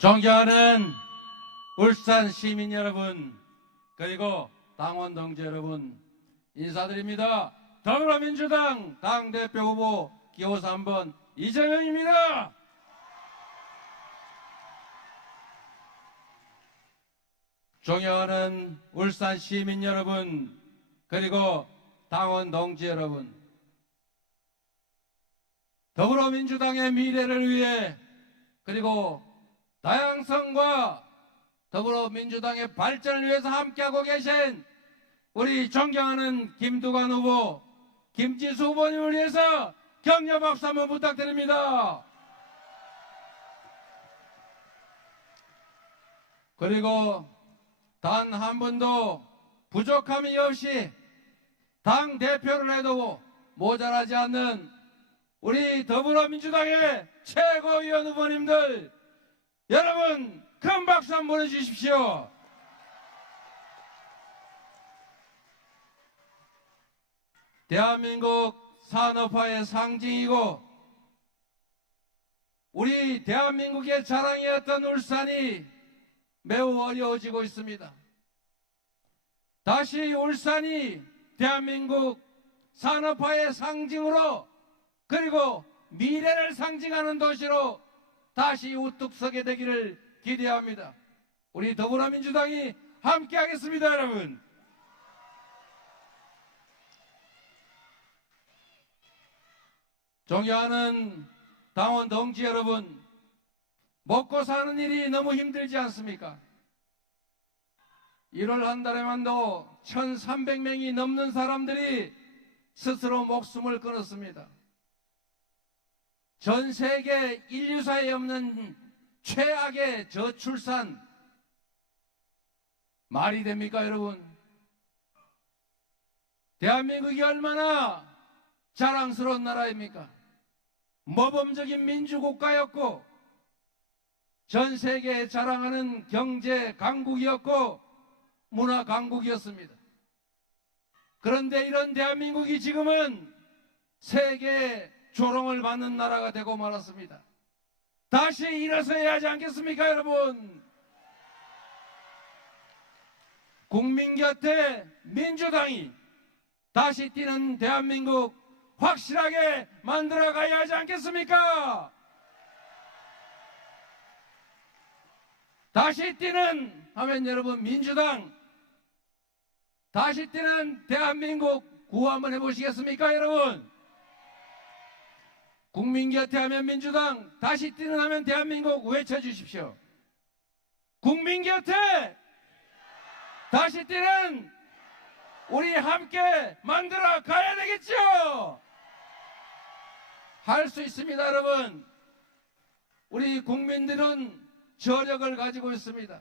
존경하는 울산 시민 여러분, 그리고 당원 동지 여러분, 인사드립니다. 더불어민주당 당대표 후보 기호사 3번 이재명입니다. 존경하는 울산 시민 여러분, 그리고 당원 동지 여러분, 더불어민주당의 미래를 위해, 그리고 다양성과 더불어민주당의 발전을 위해서 함께하고 계신 우리 존경하는 김두관 후보, 김지수 후보님을 위해서 격려 박수 한번 부탁드립니다. 그리고 단 한 번도 부족함이 없이 당 대표를 해도 모자라지 않는 우리 더불어민주당의 최고위원 후보님들, 여러분 큰 박수 한번 보내주십시오. 대한민국 산업화의 상징이고 우리 대한민국의 자랑이었던 울산이 매우 어려워지고 있습니다. 다시 울산이 대한민국 산업화의 상징으로, 그리고 미래를 상징하는 도시로 다시 우뚝 서게 되기를 기대합니다. 우리 더불어민주당이 함께하겠습니다, 여러분. 존경하는 당원 동지 여러분, 먹고 사는 일이 너무 힘들지 않습니까? 1월 한 달에만도 1,300명이 넘는 사람들이 스스로 목숨을 끊었습니다. 전 세계 인류사에 없는 최악의 저출산, 말이 됩니까, 여러분? 대한민국이 얼마나 자랑스러운 나라입니까? 모범적인 민주국가였고 전 세계에 자랑하는 경제 강국이었고 문화 강국이었습니다. 그런데 이런 대한민국이 지금은 세계의 조롱을 받는 나라가 되고 말았습니다. 다시 일어서야 하지 않겠습니까, 여러분? 국민 곁에 민주당이 다시 뛰는 대한민국 확실하게 만들어 가야 하지 않겠습니까? 다시 뛰는 하면 여러분 민주당, 다시 뛰는 대한민국 구호 한번 해보시겠습니까, 여러분? 국민 곁에 하면 민주당, 다시 뛰는 하면 대한민국 외쳐주십시오. 국민 곁에 다시 뛰는 우리 함께 만들어 가야 되겠죠? 할 수 있습니다, 여러분. 우리 국민들은 저력을 가지고 있습니다.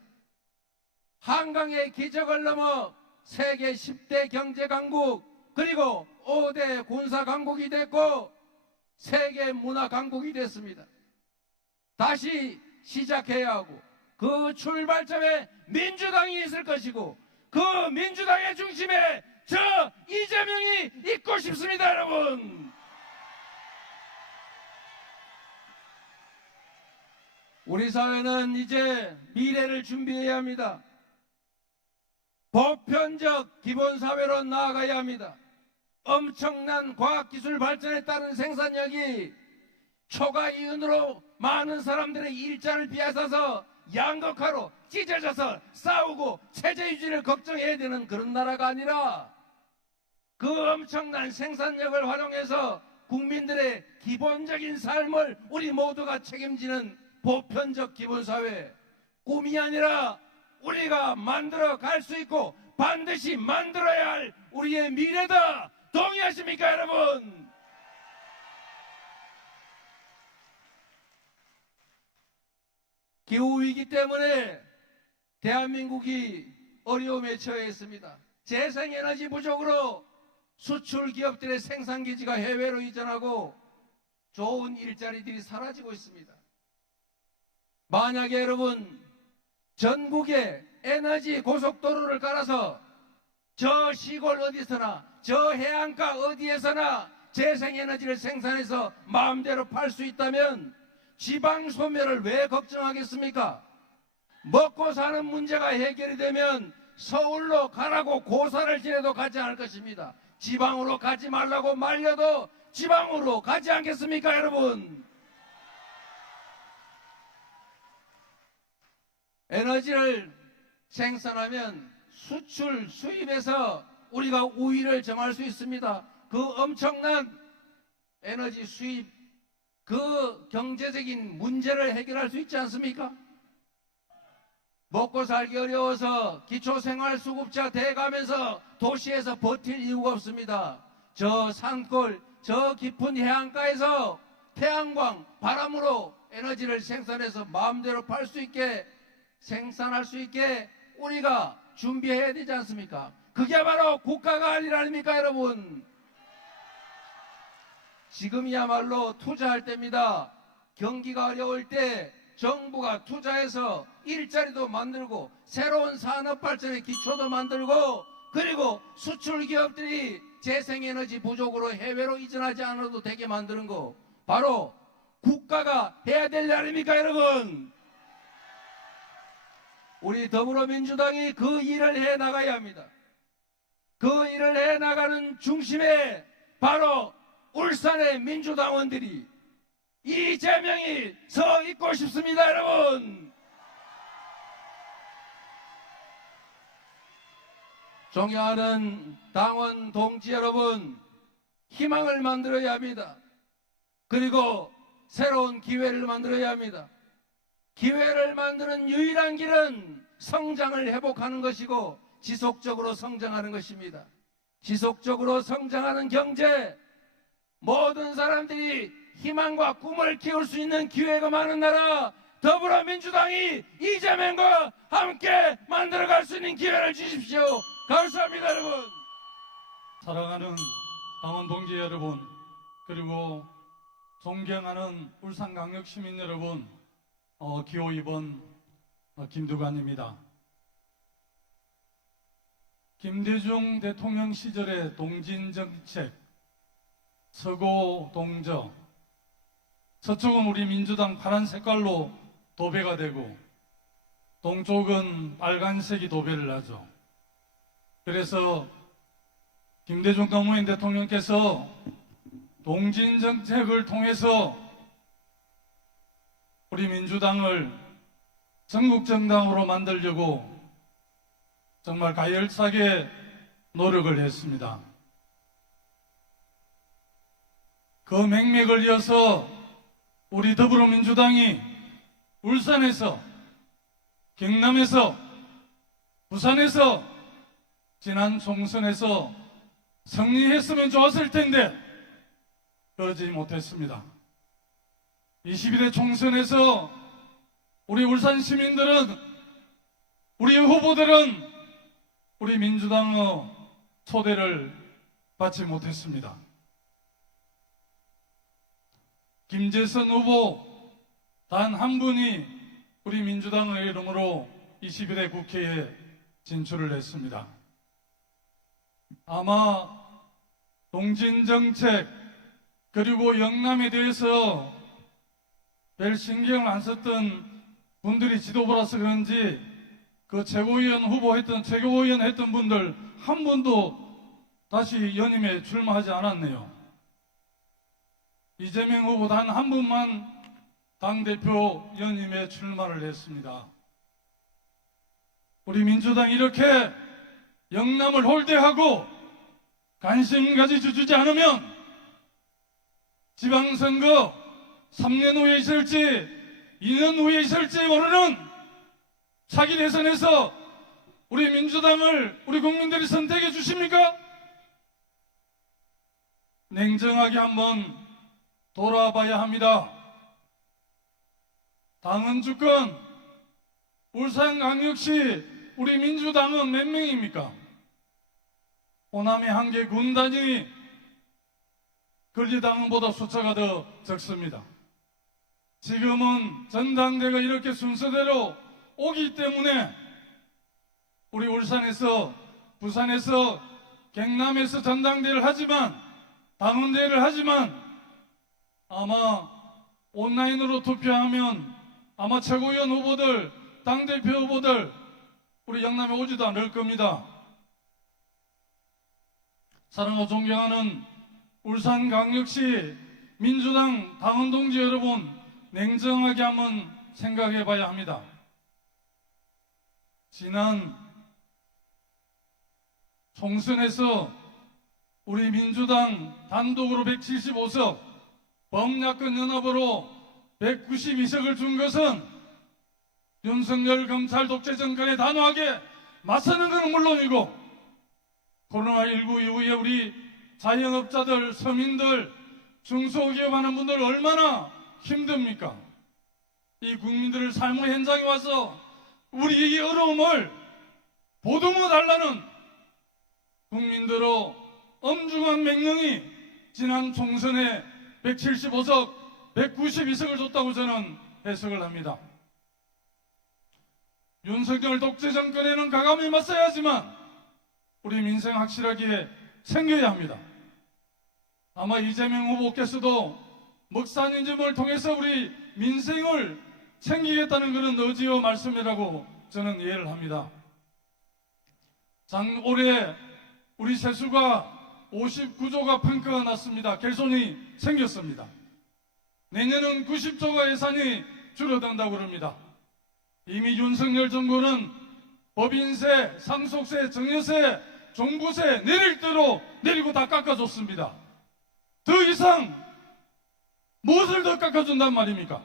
한강의 기적을 넘어 세계 10대 경제 강국, 그리고 5대 군사 강국이 됐고 세계 문화 강국이 됐습니다. 다시 시작해야 하고 그 출발점에 민주당이 있을 것이고 그 민주당의 중심에 저 이재명이 있고 싶습니다, 여러분. 우리 사회는 이제 미래를 준비해야 합니다. 보편적 기본사회로 나아가야 합니다. 엄청난 과학기술 발전에 따른 생산력이 초과 이윤으로 많은 사람들의 일자를 빼앗아서 양극화로 찢어져서 싸우고 체제 유지를 걱정해야 되는 그런 나라가 아니라 그 엄청난 생산력을 활용해서 국민들의 기본적인 삶을 우리 모두가 책임지는 보편적 기본사회, 꿈이 아니라 우리가 만들어 갈 수 있고 반드시 만들어야 할 우리의 미래다. 동의하십니까, 여러분? 기후위기 때문에 대한민국이 어려움에 처해 있습니다. 재생에너지 부족으로 수출 기업들의 생산기지가 해외로 이전하고 좋은 일자리들이 사라지고 있습니다. 만약에 여러분 전국에 에너지 고속도로를 깔아서 저 시골 어디서나 저 해안가 어디에서나 재생에너지를 생산해서 마음대로 팔 수 있다면 지방 소멸을 왜 걱정하겠습니까? 먹고 사는 문제가 해결이 되면 서울로 가라고 고사를 지내도 가지 않을 것입니다. 지방으로 가지 말라고 말려도 지방으로 가지 않겠습니까, 여러분? 에너지를 생산하면 수출, 수입에서 우리가 우위를 점할 수 있습니다. 그 엄청난 에너지 수입, 그 경제적인 문제를 해결할 수 있지 않습니까? 먹고 살기 어려워서 기초생활수급자 돼가면서 도시에서 버틸 이유가 없습니다. 저 산골, 저 깊은 해안가에서 태양광, 바람으로 에너지를 생산해서 마음대로 팔 수 있게, 생산할 수 있게 우리가 준비해야 되지 않습니까? 그게 바로 국가가 할 일 아닙니까, 여러분? 지금이야말로 투자할 때입니다. 경기가 어려울 때 정부가 투자해서 일자리도 만들고 새로운 산업 발전의 기초도 만들고, 그리고 수출 기업들이 재생에너지 부족으로 해외로 이전하지 않아도 되게 만드는 거 바로 국가가 해야 될 일 아닙니까, 여러분? 우리 더불어민주당이 그 일을 해 나가야 합니다. 그 일을 해 나가는 중심에 바로 울산의 민주당원들이, 이재명이 서 있고 싶습니다, 여러분. 존경하는 당원 동지 여러분, 희망을 만들어야 합니다. 그리고 새로운 기회를 만들어야 합니다. 기회를 만드는 유일한 길은 성장을 회복하는 것이고 지속적으로 성장하는 것입니다. 지속적으로 성장하는 경제, 모든 사람들이 희망과 꿈을 키울 수 있는 기회가 많은 나라, 더불어민주당이 이재명과 함께 만들어갈 수 있는 기회를 주십시오. 감사합니다, 여러분. 사랑하는 당원 동지 여러분, 그리고 존경하는 울산광역 시민 여러분, 기호 2번 김두관입니다. 김대중 대통령 시절의 동진정책, 서고 동저, 서쪽은 우리 민주당 파란 색깔로 도배가 되고 동쪽은 빨간색이 도배를 하죠. 그래서 김대중 노무현 대통령께서 동진정책을 통해서 우리 민주당을 전국정당으로 만들려고 정말 가열차게 노력을 했습니다. 그 맥맥을 이어서 우리 더불어민주당이 울산에서, 경남에서, 부산에서 지난 총선에서 승리했으면 좋았을 텐데 그러지 못했습니다. 22대 총선에서 우리 울산 시민들은, 우리 후보들은 우리 민주당의 초대를 받지 못했습니다. 김재선 후보 단 한 분이 우리 민주당의 이름으로 22대 국회에 진출을 했습니다. 아마 동진정책 그리고 영남에 대해서 별 신경을 안 썼던 분들이 지도부라서 그런지 그 최고위원 후보 했던, 최고위원 했던 분들 한 분도 다시 연임에 출마하지 않았네요. 이재명 후보 단 한 분만 당대표 연임에 출마를 했습니다. 우리 민주당 이렇게 영남을 홀대하고 관심 가져주지 않으면 지방선거 3년 후에 있을지 2년 후에 있을지 모르는 차기 대선에서 우리 민주당을 우리 국민들이 선택해 주십니까? 냉정하게 한번 돌아봐야 합니다. 당헌 주권, 울산광역시 우리 민주당은 몇 명입니까? 호남의 한 개 군단이 권리당원보다 숫자가 더 적습니다. 지금은 전당대가 이렇게 순서대로 오기 때문에 우리 울산에서, 부산에서, 경남에서 전당대회를 하지만, 당원대회를 하지만 아마 온라인으로 투표하면 아마 최고위원 후보들 당대표 후보들 우리 영남에 오지도 않을 겁니다. 사랑하고 존경하는 울산광역시 민주당 당원 동지 여러분, 냉정하게 한번 생각해 봐야 합니다. 지난 총선에서 우리 민주당 단독으로 175석, 범야권 연합으로 192석을 준 것은 윤석열 검찰 독재 정권에 단호하게 맞서는 것은 물론이고, 코로나19 이후에 우리 자영업자들, 서민들, 중소기업 하는 분들 얼마나 힘듭니까? 이 국민들을 삶의 현장에 와서 우리 이 어려움을 보듬어 달라는 국민들의 엄중한 명령이 지난 총선에 175석, 192석을 줬다고 저는 해석을 합니다. 윤석열 독재 정권에는 과감히 맞서야지만 우리 민생 확실하게 챙겨야 합니다. 아마 이재명 후보께서도 먹사님을 통해서 우리 민생을 챙기겠다는 그런 의지와 말씀이라고 저는 이해를 합니다. 올해 우리 세수가 59조가 펑크가 났습니다. 결손이 생겼습니다. 내년은 90조가 예산이 줄어든다고 그럽니다. 이미 윤석열 정부는 법인세, 상속세, 증여세, 종부세 내릴 대로 내리고 다 깎아줬습니다. 더 이상 무엇을 더 깎아준단 말입니까?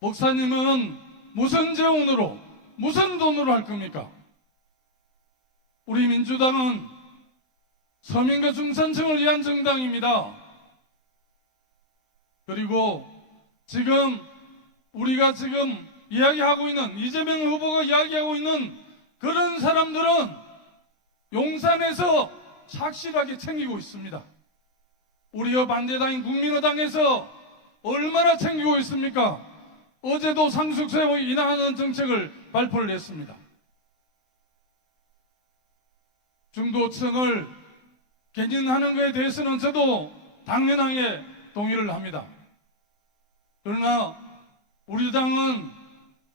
목사님은 무슨 재원으로, 무슨 돈으로 할 겁니까? 우리 민주당은 서민과 중산층을 위한 정당입니다. 그리고 우리가 지금 이야기하고 있는, 이재명 후보가 이야기하고 있는 그런 사람들은 용산에서 착실하게 챙기고 있습니다. 우리의 반대당인 국민의당에서 얼마나 챙기고 있습니까? 어제도 상속세 인하하는 정책을 발표를 했습니다. 중도층을 개진하는 것에 대해서는 저도 당연하게 동의를 합니다. 그러나 우리 당은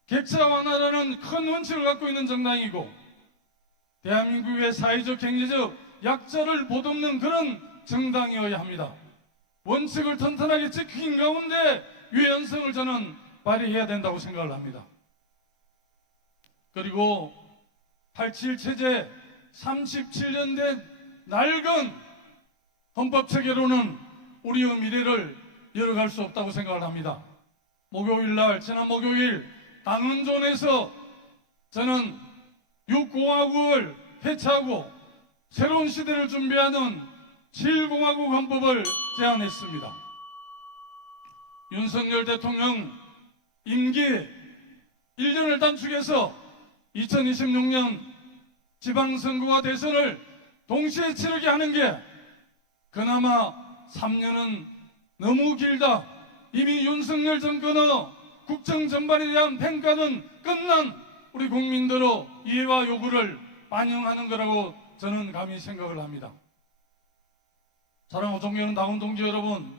객차 완화라는 큰 원칙을 갖고 있는 정당이고, 대한민국의 사회적 경제적 약자를 보듬는 그런 정당이어야 합니다. 원칙을 튼튼하게 지킨 가운데 유연성을 저는 발휘해야 된다고 생각을 합니다. 그리고 87 체제 37년 된 낡은 헌법 체계로는 우리의 미래를 열어갈 수 없다고 생각을 합니다. 지난 목요일 당헌존에서 저는 6공화국을 폐차하고 새로운 시대를 준비하는 7공화국 헌법을 제안했습니다. 윤석열 대통령 임기 1년을 단축해서 2026년 지방선거와 대선을 동시에 치르게 하는 게 그나마 3년은 너무 길다. 이미 윤석열 정권의 국정 전반에 대한 평가는 끝난 우리 국민들의 이해와 요구를 반영하는 거라고 저는 감히 생각을 합니다. 사랑하고 존경하는 당원 동지 여러분,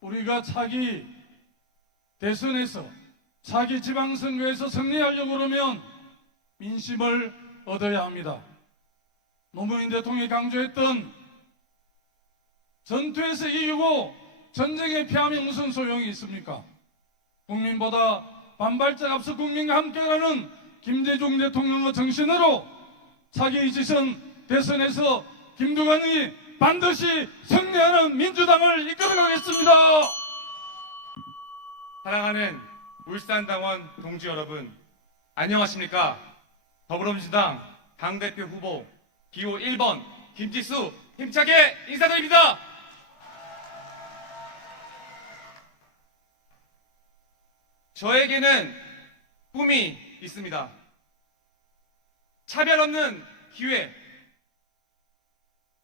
우리가 차기 대선에서, 차기 지방선거에서 승리하려고 그러면 민심을 얻어야 합니다. 노무현 대통령이 강조했던 전투에서 이기고 전쟁에 패하면 무슨 소용이 있습니까? 국민보다 반발짝 앞서 국민과 함께하는 김대중 대통령의 정신으로 차기 지선 대선에서 김두관이 반드시 승리하는 민주당을 이끌어가겠습니다. 사랑하는 울산당원 동지 여러분, 안녕하십니까? 더불어민주당 당대표 후보 기호 1번 김지수 힘차게 인사드립니다. 저에게는 꿈이 있습니다. 차별 없는 기회,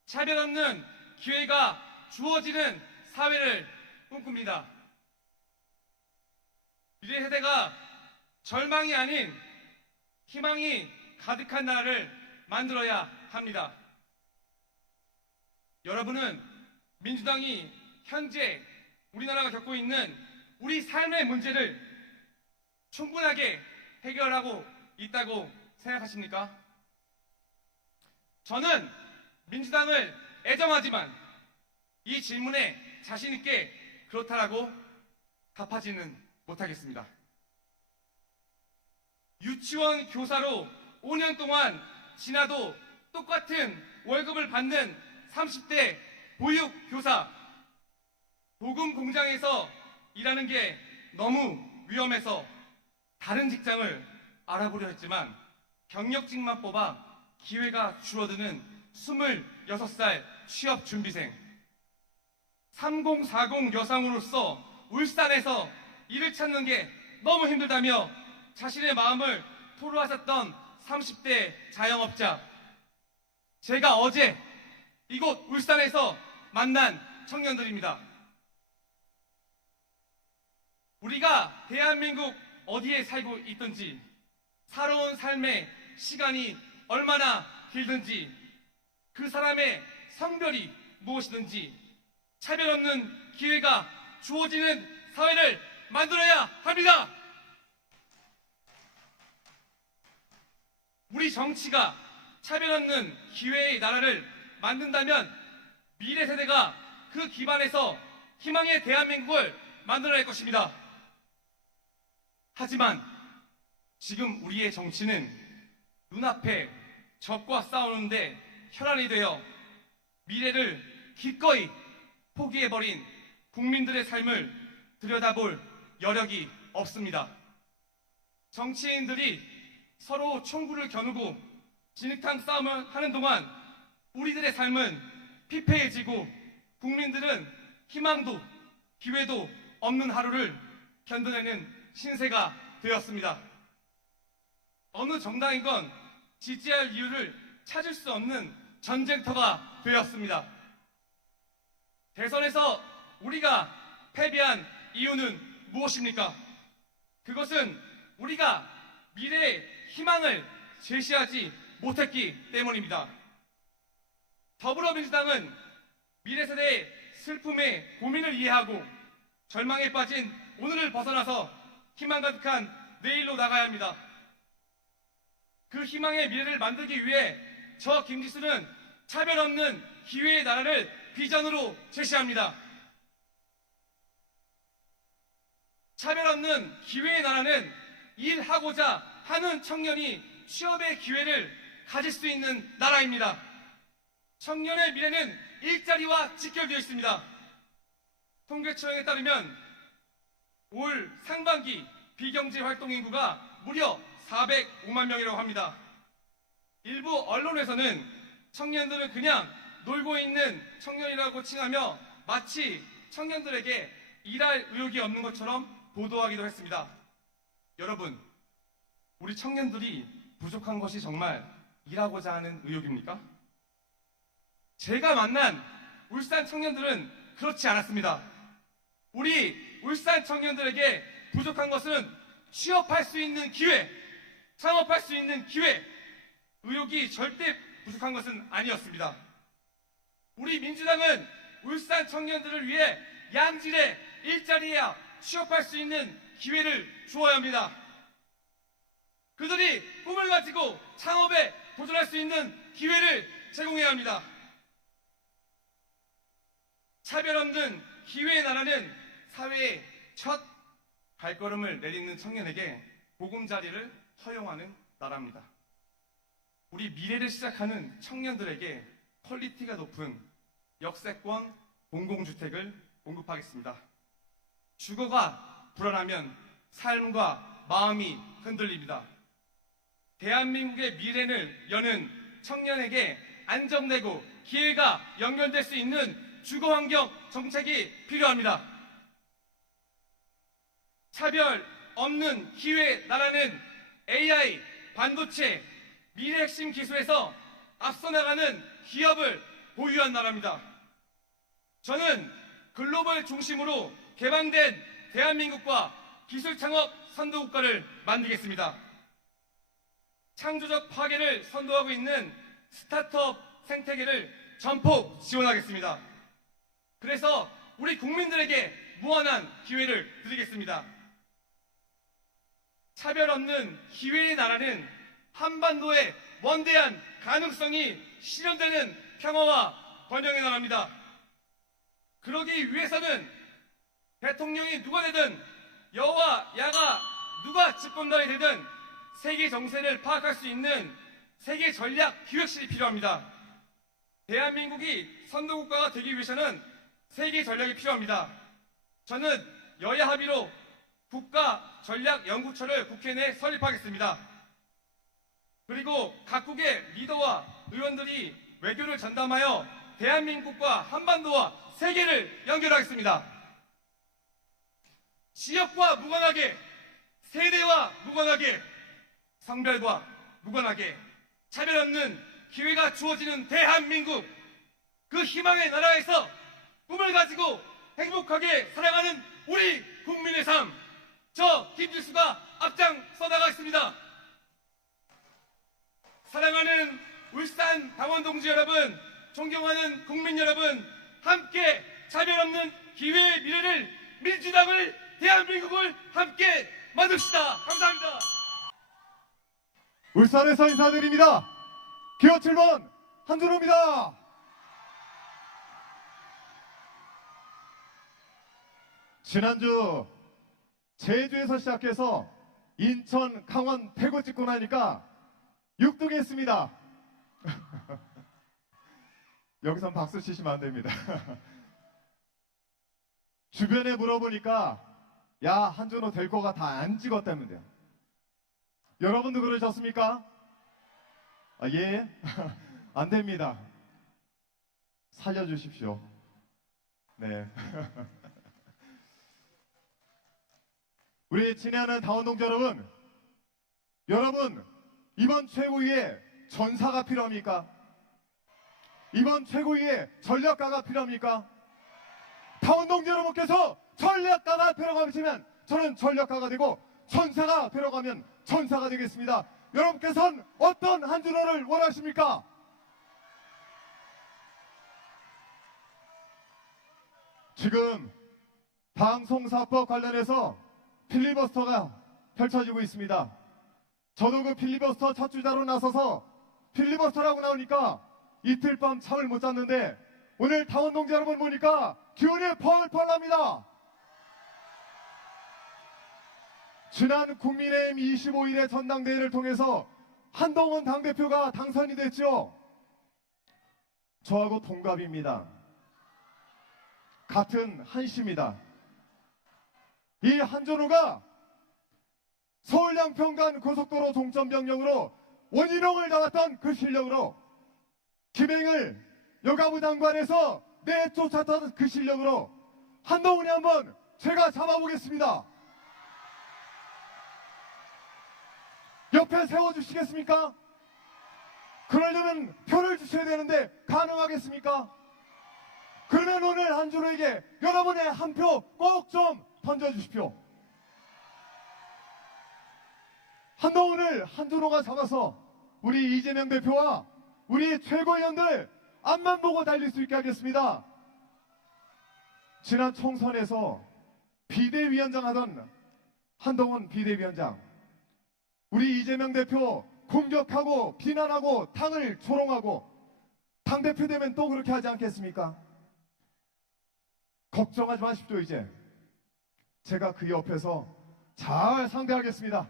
차별 없는 기회가 주어지는 사회를 꿈꿉니다. 미래 세대가 절망이 아닌 희망이 가득한 나라를 만들어야 합니다. 여러분은 민주당이 현재 우리나라가 겪고 있는 우리 삶의 문제를 충분하게 해결하고 있다고 생각하십니까? 저는 민주당을 애정하지만 이 질문에 자신있게 그렇다라고 답하지는 못하겠습니다. 유치원 교사로 5년 동안 지나도 똑같은 월급을 받는 30대 보육교사, 도금 공장에서 일하는 게 너무 위험해서 다른 직장을 알아보려 했지만 경력직만 뽑아 기회가 줄어드는 26살 취업준비생, 3040 여성으로서 울산에서 일을 찾는 게 너무 힘들다며 자신의 마음을 토로하셨던 30대 자영업자, 제가 어제 이곳 울산에서 만난 청년들입니다. 우리가 대한민국 어디에 살고 있든지 살아온 삶의 시간이 얼마나 길든지 그 사람의 성별이 무엇이든지 차별 없는 기회가 주어지는 사회를 만들어야 합니다. 우리 정치가 차별 없는 기회의 나라를 만든다면 미래 세대가 그 기반에서 희망의 대한민국을 만들어낼 것입니다. 하지만 지금 우리의 정치는 눈앞에 적과 싸우는데 혈안이 되어 미래를 기꺼이 포기해버린 국민들의 삶을 들여다볼 여력이 없습니다. 정치인들이 서로 총구를 겨누고 진흙탕 싸움을 하는 동안 우리들의 삶은 피폐해지고 국민들은 희망도 기회도 없는 하루를 견뎌내는 신세가 되었습니다. 어느 정당이건 지지할 이유를 찾을 수 없는 전쟁터가 되었습니다. 대선에서 우리가 패배한 이유는 무엇입니까? 그것은 우리가 미래의 희망을 제시하지 못했기 때문입니다. 더불어민주당은 미래세대의 슬픔에 고민을 이해하고 절망에 빠진 오늘을 벗어나서 희망 가득한 내일로 나가야 합니다. 그 희망의 미래를 만들기 위해 저 김지수는 차별 없는 기회의 나라를 비전으로 제시합니다. 차별 없는 기회의 나라는 일하고자 하는 청년이 취업의 기회를 가질 수 있는 나라입니다. 청년의 미래는 일자리와 직결되어 있습니다. 통계청에 따르면 올 상반기 비경제 활동 인구가 무려 405만 명이라고 합니다. 일부 언론에서는 청년들은 그냥 놀고 있는 청년이라고 칭하며 마치 청년들에게 일할 의욕이 없는 것처럼 보도하기도 했습니다. 여러분, 우리 청년들이 부족한 것이 정말 일하고자 하는 의욕입니까? 제가 만난 울산 청년들은 그렇지 않았습니다. 우리 울산 청년들에게 부족한 것은 취업할 수 있는 기회, 창업할 수 있는 기회, 의욕이 절대 부족한 것은 아니었습니다. 우리 민주당은 울산 청년들을 위해 양질의 일자리야 취업할 수 있는 기회를 주어야 합니다. 그들이 꿈을 가지고 창업에 도전할 수 있는 기회를 제공해야 합니다. 차별 없는 기회의 나라는 사회의 첫 발걸음을 내딛는 청년에게 보금자리를 허용하는 나라입니다. 우리 미래를 시작하는 청년들에게 퀄리티가 높은 역세권 공공주택을 공급하겠습니다. 주거가 불안하면 삶과 마음이 흔들립니다. 대한민국의 미래를 여는 청년에게 안정되고 기회가 연결될 수 있는 주거환경 정책이 필요합니다. 차별 없는 기회 나라는 AI, 반도체, 미래 핵심 기술에서 앞서 나가는 기업을 보유한 나라입니다. 저는 글로벌 중심으로 개방된 대한민국과 기술 창업 선도국가를 만들겠습니다. 창조적 파괴를 선도하고 있는 스타트업 생태계를 전폭 지원하겠습니다. 그래서 우리 국민들에게 무한한 기회를 드리겠습니다. 차별 없는 기회의 나라는 한반도의 원대한 가능성이 실현되는 평화와 번영의 나라입니다. 그러기 위해서는 대통령이 누가 되든 여와 야가 누가 집권당이 되든 세계 정세를 파악할 수 있는 세계 전략 기획실이 필요합니다. 대한민국이 선도국가가 되기 위해서는 세계 전략이 필요합니다. 저는 여야 합의로 국가전략연구처를 국회 내 설립하겠습니다. 그리고 각국의 리더와 의원들이 외교를 전담하여 대한민국과 한반도와 세계를 연결하겠습니다. 지역과 무관하게, 세대와 무관하게, 성별과 무관하게 차별 없는 기회가 주어지는 대한민국, 그 희망의 나라에서 꿈을 가지고 행복하게 살아가는 우리 국민의 삶, 저 김질수가 앞장서 나가겠습니다. 사랑하는 울산 당원동지 여러분, 존경하는 국민 여러분, 함께 차별 없는 기회의 미래를, 민주당을, 대한민국을 함께 만듭시다. 감사합니다. 울산에서 인사드립니다. 기호 7번 한준호입니다. 지난주 제주에서 시작해서 인천, 강원, 대구 찍고 나니까 6등 했습니다. 여기선 박수 치시면 안 됩니다. 주변에 물어보니까 야, 한준호 될 거가 다 안 찍었다는데요. 여러분도 그러셨습니까? 아, 예? 안 됩니다. 살려주십시오. 네. 우리 친애하는 당원동지 여러분, 이번 최고위에 전사가 필요합니까? 이번 최고위에 전략가가 필요합니까? 당원동지 여러분께서 전략가가 되어가시면 저는 전략가가 되고, 전사가 되어가면 전사가 되겠습니다. 여러분께서는 어떤 한준호를 원하십니까? 지금 방송사법 관련해서 필리버스터가 펼쳐지고 있습니다. 저도 그 필리버스터 첫 주자로 나서서 필리버스터라고 나오니까 이틀 밤 잠을 못 잤는데, 오늘 당원동지 여러분 보니까 기운이 펄펄 납니다. 지난 국민의힘 25일의 전당대회를 통해서 한동훈 당대표가 당선이 됐죠. 저하고 동갑입니다. 같은 한시입니다. 이 한준호가 서울 양평간 고속도로 종점병력으로 원희룡을 잡았던 그 실력으로, 김행을 여가부 장관에서 내쫓았던 그 실력으로 한동훈이 한번 제가 잡아보겠습니다. 옆에 세워주시겠습니까? 그러려면 표를 주셔야 되는데 가능하겠습니까? 그러면 오늘 한준호에게 여러분의 한 표 꼭 좀 던져주십시오. 한동훈을 한준호가 잡아서 우리 이재명 대표와 우리 최고위원들 앞만 보고 달릴 수 있게 하겠습니다. 지난 총선에서 비대위원장 하던 한동훈 비대위원장, 우리 이재명 대표 공격하고 비난하고 당을 조롱하고, 당대표 되면 또 그렇게 하지 않겠습니까? 걱정하지 마십시오. 이제 제가 그 옆에서 잘 상대하겠습니다.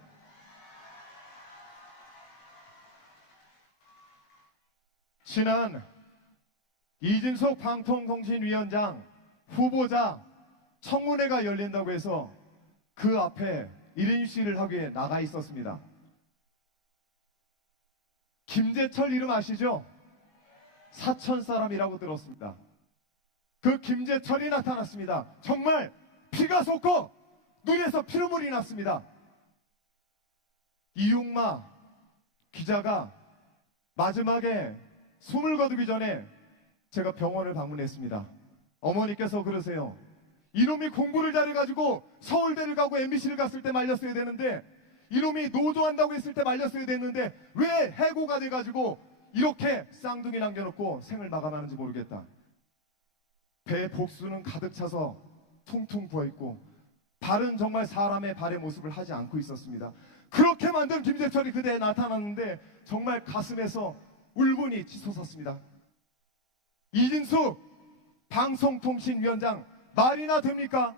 지난 이진석 방통통신위원장 후보자 청문회가 열린다고 해서 그 앞에 1인 시위를 하기 위해 나가 있었습니다. 김재철 이름 아시죠? 사천 사람이라고 들었습니다. 그 김재철이 나타났습니다. 정말 피가 솟고 눈에서 피눈물이 났습니다. 이용마 기자가 마지막에 숨을 거두기 전에 제가 병원을 방문했습니다. 어머니께서 그러세요. 이놈이 공부를 잘해가지고 서울대를 가고 MBC를 갔을 때 말렸어야 되는데, 이놈이 노조한다고 했을 때 말렸어야 됐는데 왜 해고가 돼가지고 이렇게 쌍둥이 남겨놓고 생을 마감하는지 모르겠다. 배에 복수는 가득 차서 퉁퉁 부어있고 바른 정말 사람의 발의 모습을 하지 않고 있었습니다. 그렇게 만든 김재철이 그대에 나타났는데 정말 가슴에서 울분이 치솟았습니다. 이진수 방송통신위원장 말이나 됩니까?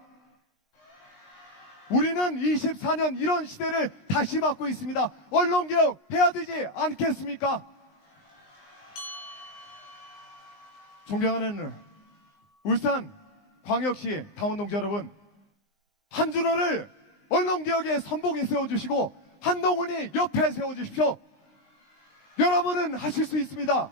우리는 24년 이런 시대를 다시 맞고 있습니다. 언론개혁 해야 되지 않겠습니까? 존경하는 울산 광역시 당원동지 여러분, 한준호를 언론개혁의 선봉에 세워주시고 한동훈이 옆에 세워주십시오. 여러분은 하실 수 있습니다.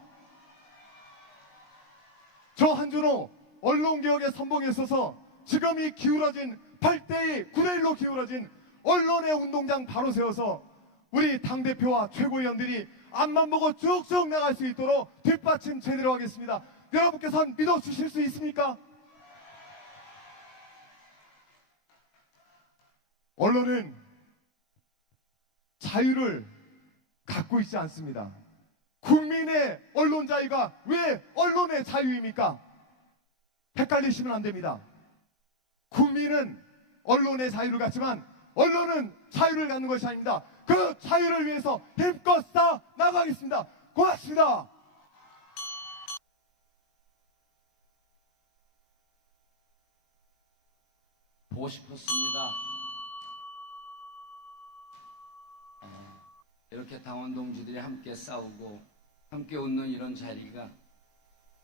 저 한준호 언론개혁의 선봉에 서서 지금 이 기울어진 8대2, 9대1로 기울어진 언론의 운동장 바로 세워서 우리 당대표와 최고위원들이 앞만 보고 쭉쭉 나갈 수 있도록 뒷받침 제대로 하겠습니다. 여러분께서는 믿어주실 수 있습니까? 언론은 자유를 갖고 있지 않습니다. 국민의 언론 자유가 왜 언론의 자유입니까? 헷갈리시면 안 됩니다. 국민은 언론의 자유를 갖지만 언론은 자유를 갖는 것이 아닙니다. 그 자유를 위해서 힘껏 싸 나가겠습니다. 고맙습니다. 보고 싶었습니다. 이렇게 당원 동지들이 함께 싸우고 함께 웃는 이런 자리가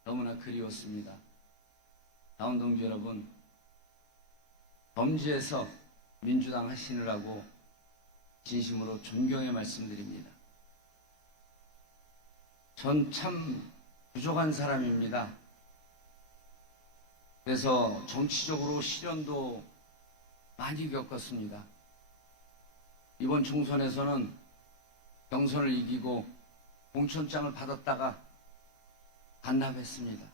너무나 그리웠습니다. 당원 동지 여러분, 범지에서 민주당 하시느라고 진심으로 존경의 말씀드립니다. 전 참 부족한 사람입니다. 그래서 정치적으로 시련도 많이 겪었습니다. 이번 총선에서는 경선을 이기고 공천장을 받았다가 반납했습니다.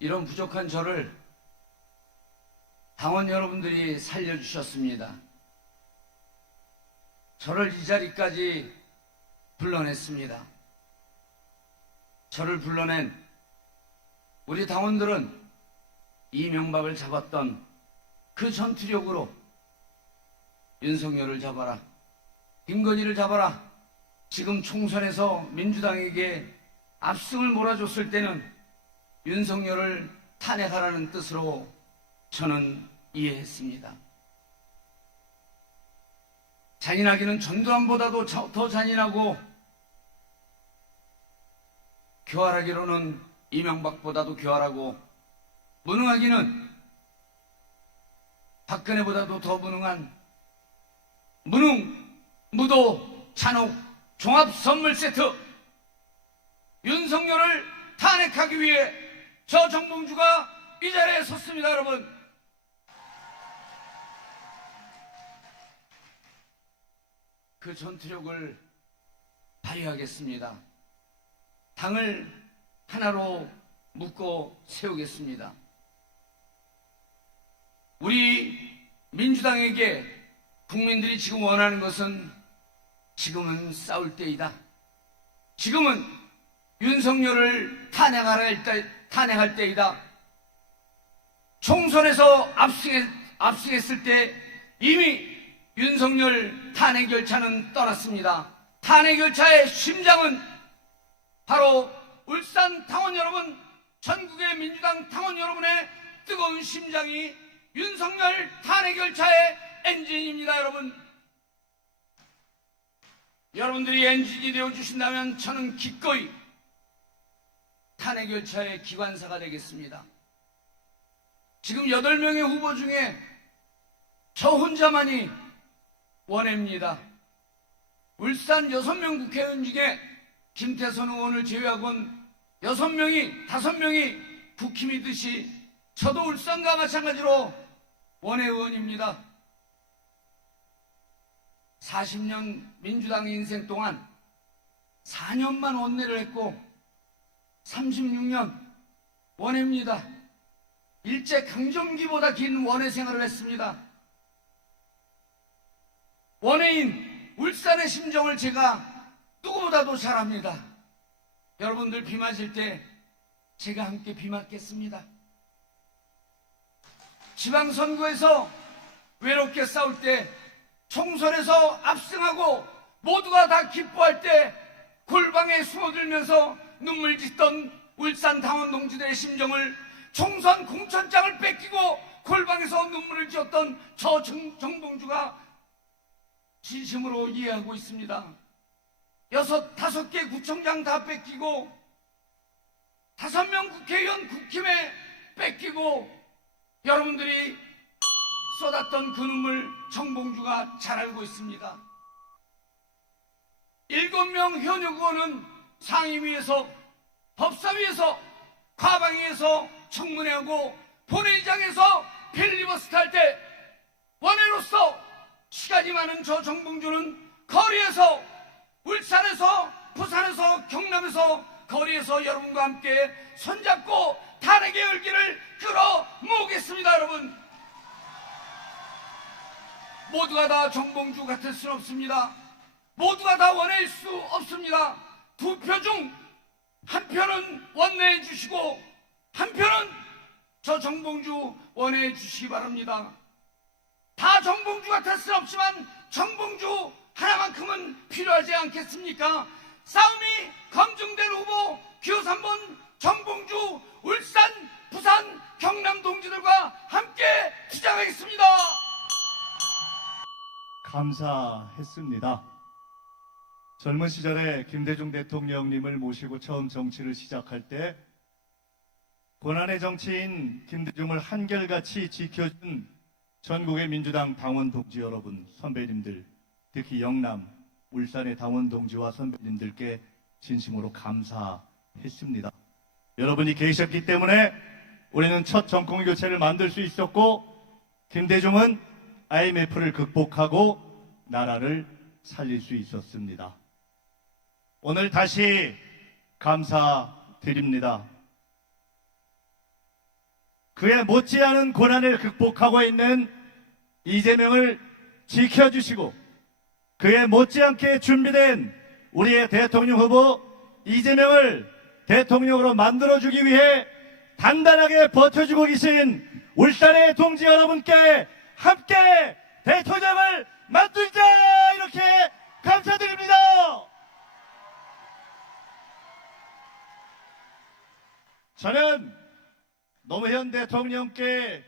이런 부족한 저를 당원 여러분들이 살려주셨습니다. 저를 이 자리까지 불러냈습니다. 저를 불러낸 우리 당원들은 이명박을 잡았던 그 전투력으로 윤석열을 잡아라, 김건희를 잡아라, 지금 총선에서 민주당에게 압승을 몰아줬을 때는 윤석열을 탄핵하라는 뜻으로 저는 이해했습니다. 잔인하기는 전두환보다도 더 잔인하고 교활하기로는 이명박보다도 교활하고 무능하기는 박근혜보다도 더 무능한 무능, 무도, 잔혹, 종합 선물 세트 윤석열을 탄핵하기 위해 저 정봉주가 이 자리에 섰습니다. 여러분, 그 전투력을 발휘하겠습니다. 당을 하나로 묶고 세우겠습니다. 우리 민주당에게 국민들이 지금 원하는 것은 지금은 싸울 때이다. 지금은 윤석열을 탄핵할 때이다. 총선에서 압승했을 때 이미 윤석열 탄핵 열차는 떠났습니다. 탄핵 열차의 심장은 바로 울산 당원 여러분, 전국의 민주당 당원 여러분의 뜨거운 심장이 윤석열 탄핵 열차의 엔진입니다. 여러분들이 엔진이 되어주신다면 저는 기꺼이 탄핵 열차의 기관사가 되겠습니다. 지금 8명의 후보 중에 저 혼자만이 원외입니다. 울산 6명 국회의원 중에 김태선 의원을 제외하고는 5명이 국힘이듯이 저도 울산과 마찬가지로 원외의원입니다. 40년 민주당 인생 동안 4년만 원내를 했고 36년 원외입니다. 일제 강점기보다 긴 원외 생활을 했습니다. 원외인 울산의 심정을 제가 누구보다도 잘 압니다. 여러분들 비 맞을 때 제가 함께 비 맞겠습니다. 지방선거에서 외롭게 싸울 때, 총선에서 압승하고 모두가 다 기뻐할 때 골방에 숨어들면서 눈물 짓던 울산 당원 동지들의 심정을 총선 공천장을 뺏기고 골방에서 눈물을 지었던 저 정봉주가 진심으로 이해하고 있습니다. 5-5개 구청장 다 뺏기고 5명 국회의원 국힘에 뺏기고 여러분들이 쏟았던 그 눈물 정봉주가 잘 알고 있습니다. 7명 현역 의원은 상임위에서, 법사위에서, 과방위에서 청문회하고 본회의장에서 필리버스터 할 때 원외로서 시간이 많은 저 정봉주는 거리에서, 울산에서, 부산에서, 경남에서 거리에서 여러분과 함께 손잡고 탄핵의 열기를 끌어 모으겠습니다. 여러분, 모두가 다 정봉주 같을 수는 없습니다. 모두가 다 원해일 수 없습니다. 2표 중 1표는 원내해 주시고 1표는 저 정봉주 원해해 주시기 바랍니다. 다 정봉주 같을 수는 없지만 정봉주 하나만큼은 필요하지 않겠습니까? 싸움이 검증된 후보 기호 3번 정봉주, 울산, 부산, 경남 동지들과 함께 투쟁하겠습니다. 감사했습니다. 젊은 시절에 김대중 대통령님을 모시고 처음 정치를 시작할 때 고난의 정치인 김대중을 한결같이 지켜준 전국의 민주당 당원 동지 여러분, 선배님들, 특히 영남, 울산의 당원 동지와 선배님들께 진심으로 감사했습니다. 여러분이 계셨기 때문에 우리는 첫 정권 교체를 만들 수 있었고, 김대중은 IMF를 극복하고 나라를 살릴 수 있었습니다. 오늘 다시 감사드립니다. 그의 못지않은 고난을 극복하고 있는 이재명을 지켜주시고, 그의 못지않게 준비된 우리의 대통령 후보 이재명을 대통령으로 만들어주기 위해 단단하게 버텨주고 계신 울산의 동지 여러분께 함께 대통령을 만들자, 이렇게 감사드립니다. 저는 노무현 대통령께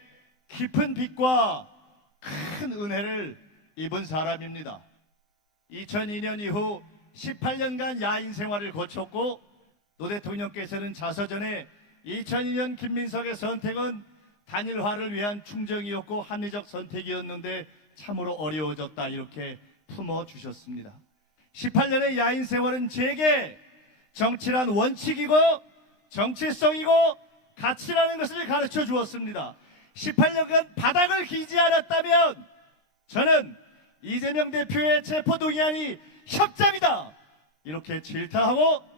깊은 빚과 큰 은혜를 입은 사람입니다. 2002년 이후 18년간 야인 생활을 거쳤고, 노 대통령께서는 자서전에 2002년 김민석의 선택은 단일화를 위한 충정이었고 합리적 선택이었는데 참으로 어려워졌다, 이렇게 품어주셨습니다. 18년의 야인 생활은 제게 정치란 원칙이고 정치성이고 가치라는 것을 가르쳐 주었습니다. 18년간 바닥을 기지 않았다면 저는 이재명 대표의 체포동의안이 협잡이다, 이렇게 질타하고,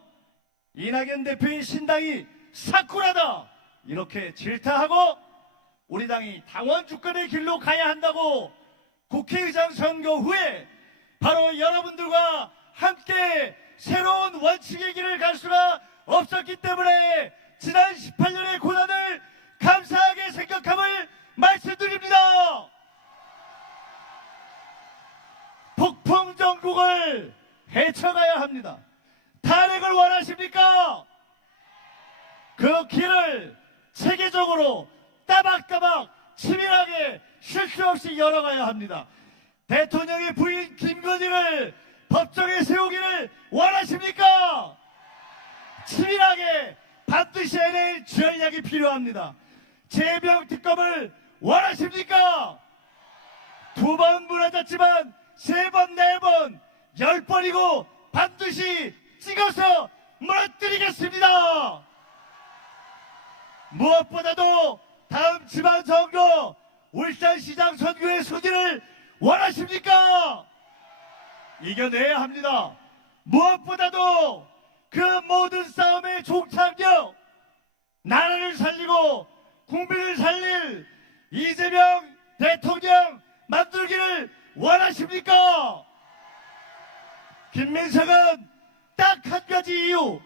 이낙연 대표의 신당이 사쿠라다, 이렇게 질타하고, 우리 당이 당원 주권의 길로 가야 한다고 국회의장 선거 후에 바로 여러분들과 함께 새로운 원칙의 길을 갈 수가 없었기 때문에 지난 18년의 고난을 감사하게 생각함을 말씀드립니다. 폭풍 정국을 헤쳐가야 합니다. 탄핵을 원하십니까? 그 길을 체계적으로 따박따박 치밀하게 쉴 수 없이 열어가야 합니다. 대통령의 부인 김건희를 법정에 세우기를 원하십니까? 치밀하게 반드시 해낼 전략이 필요합니다. 제명 특검을 원하십니까? 2번 무너졌지만 3번, 4번, 10번이고 반드시 찍어서 무너뜨리겠습니다. 무엇보다도 다음 지방선거 울산시장 선거의 승리를 원하십니까? 이겨내야 합니다. 무엇보다도 그 모든 싸움의 종착역, 나라를 살리고 국민을 살릴 이재명 대통령 만들기를 원하십니까? 김민석은 딱 한 가지 이유,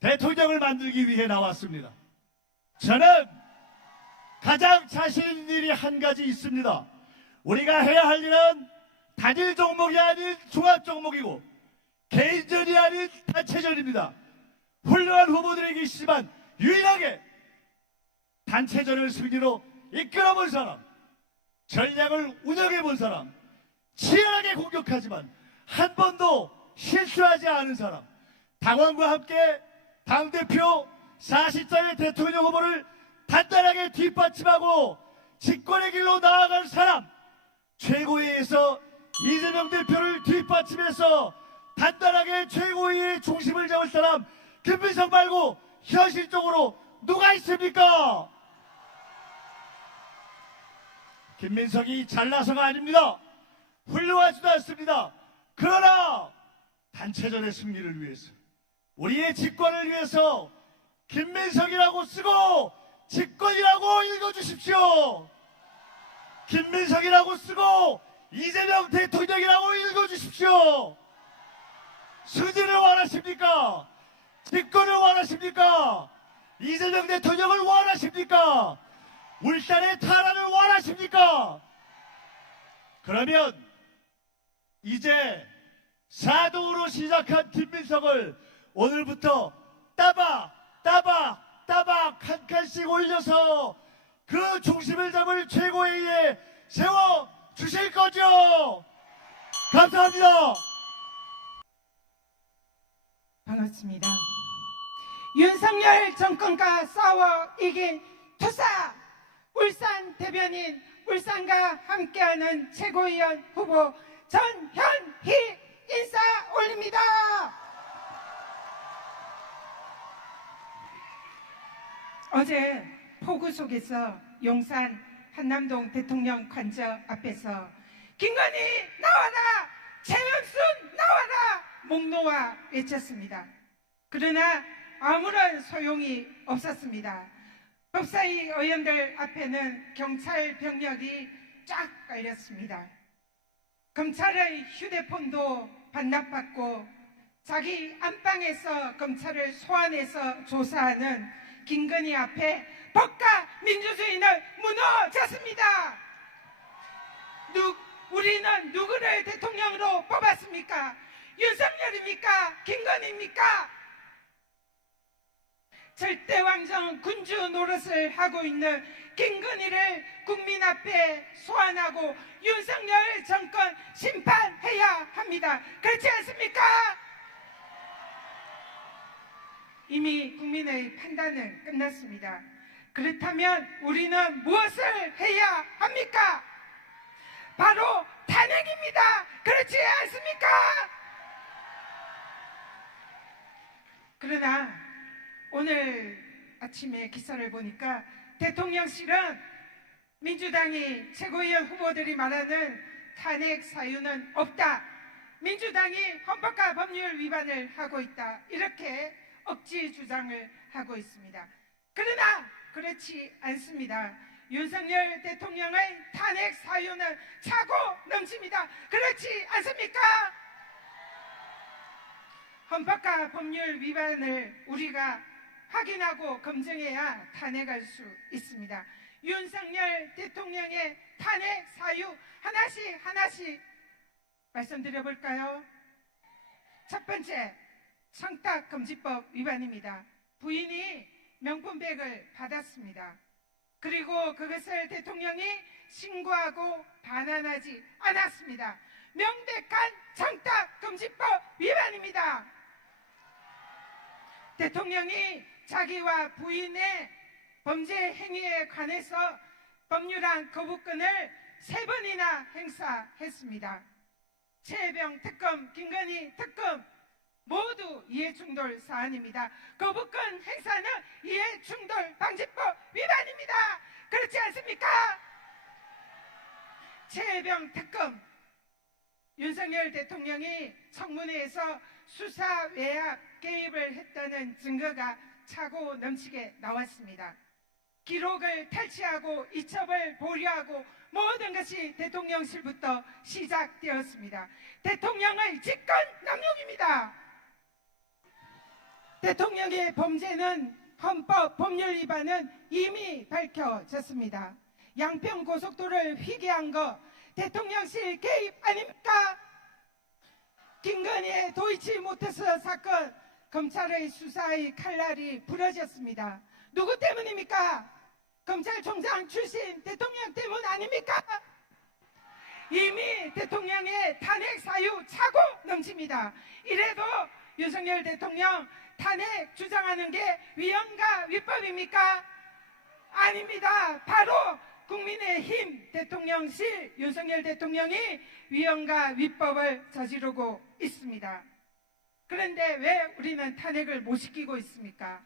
대통령을 만들기 위해 나왔습니다. 저는 가장 자신 있는 일이 한 가지 있습니다. 우리가 해야 할 일은 단일 종목이 아닌 종합 종목이고 개인전이 아닌 단체전입니다. 훌륭한 후보들이 계시지만 유일하게 단체전을 승리로 이끌어본 사람, 전략을 운영해본 사람, 치열하게 공격하지만 한 번도 실수하지 않은 사람, 당원과 함께 당대표 40자의 대통령 후보를 단단하게 뒷받침하고 집권의 길로 나아갈 사람, 최고위에서 이재명 대표를 뒷받침해서 단단하게 최고위의 중심을 잡을 사람 김민석 말고 현실적으로 누가 있습니까? 김민석이 잘나서가 아닙니다. 훌륭하지도 않습니다. 그러나 단체전의 승리를 위해서, 우리의 집권을 위해서 김민석이라고 쓰고 집권이라고 읽어주십시오. 김민석이라고 쓰고 이재명 대통령이라고 읽어주십시오. 승리를 원하십니까? 집권을 원하십니까? 이재명 대통령을 원하십니까? 울산의 탈환을 원하십니까? 그러면 이제 4등으로 시작한 김민석을 오늘부터 따박 한 칸씩 올려서 그 중심을 잡을 최고위에 세워 주실 거죠? 감사합니다. 반갑습니다. 윤석열 정권과 싸워 이긴 투사 울산 대변인, 울산과 함께하는 최고위원 후보 전현희 인사 올립니다. 어제 폭우 속에서 용산 한남동 대통령 관저 앞에서 김건희 나와라, 최은순 나와라 목 놓아 외쳤습니다. 그러나 아무런 소용이 없었습니다. 법사위 의원들 앞에는 경찰 병력이 쫙 깔렸습니다. 검찰의 휴대폰도 반납받고 자기 안방에서 검찰을 소환해서 조사하는 김건희 앞에 법과 민주주의는 무너졌습니다. 우리는 누구를 대통령으로 뽑았습니까? 윤석열입니까? 김건희입니까? 절대왕정 군주 노릇을 하고 있는 김건희를 국민 앞에 소환하고 윤석열 정권 심판해야 합니다. 그렇지 않습니까? 이미 국민의 판단은 끝났습니다. 그렇다면 우리는 무엇을 해야 합니까? 바로 탄핵입니다. 그렇지 않습니까? 그러나 오늘 아침에 기사를 보니까 대통령실은 민주당이 최고위원 후보들이 말하는 탄핵 사유는 없다, 민주당이 헌법과 법률 위반을 하고 있다, 이렇게 억지 주장을 하고 있습니다. 그러나 그렇지 않습니다. 윤석열 대통령의 탄핵 사유는 차고 넘칩니다. 그렇지 않습니까? 헌법과 법률 위반을 우리가 확인하고 검증해야 탄핵할 수 있습니다. 윤석열 대통령의 탄핵 사유 하나씩 말씀드려 볼까요? 첫 번째, 청탁금지법 위반입니다. 부인이 명품백을 받았습니다. 그리고 그것을 대통령이 신고하고 반환하지 않았습니다. 명백한 청탁금지법 위반입니다. 대통령이 자기와 부인의 범죄 행위에 관해서 법률안 거부권을 3번이나 행사했습니다. 최혜병 특검, 김건희 특검 모두 이해충돌 사안입니다. 거부권 행사는 이해충돌 방지법 위반입니다. 그렇지 않습니까? 최혜병 특검, 윤석열 대통령이 청문회에서 수사 외압 개입을 했다는 증거가 차고 넘치게 나왔습니다. 기록을 탈취하고 이첩을 보류하고 모든 것이 대통령실부터 시작되었습니다. 대통령의 직권 남용입니다. 대통령의 범죄는 헌법 법률 위반은 이미 밝혀졌습니다. 양평 고속도로를 휘게한 거 대통령실 개입 아닙니까? 김건희의 도이치모터스 사건 검찰의 수사의 칼날이 부러졌습니다. 누구 때문입니까? 검찰총장 출신 대통령 때문 아닙니까? 이미 대통령의 탄핵 사유 차고 넘칩니다. 이래도 윤석열 대통령 탄핵 주장하는 게 위헌과 위법입니까? 아닙니다. 바로 국민의힘 대통령실 윤석열 대통령이 위헌과 위법을 저지르고 있습니다. 그런데 왜 우리는 탄핵을 못 시키고 있습니까?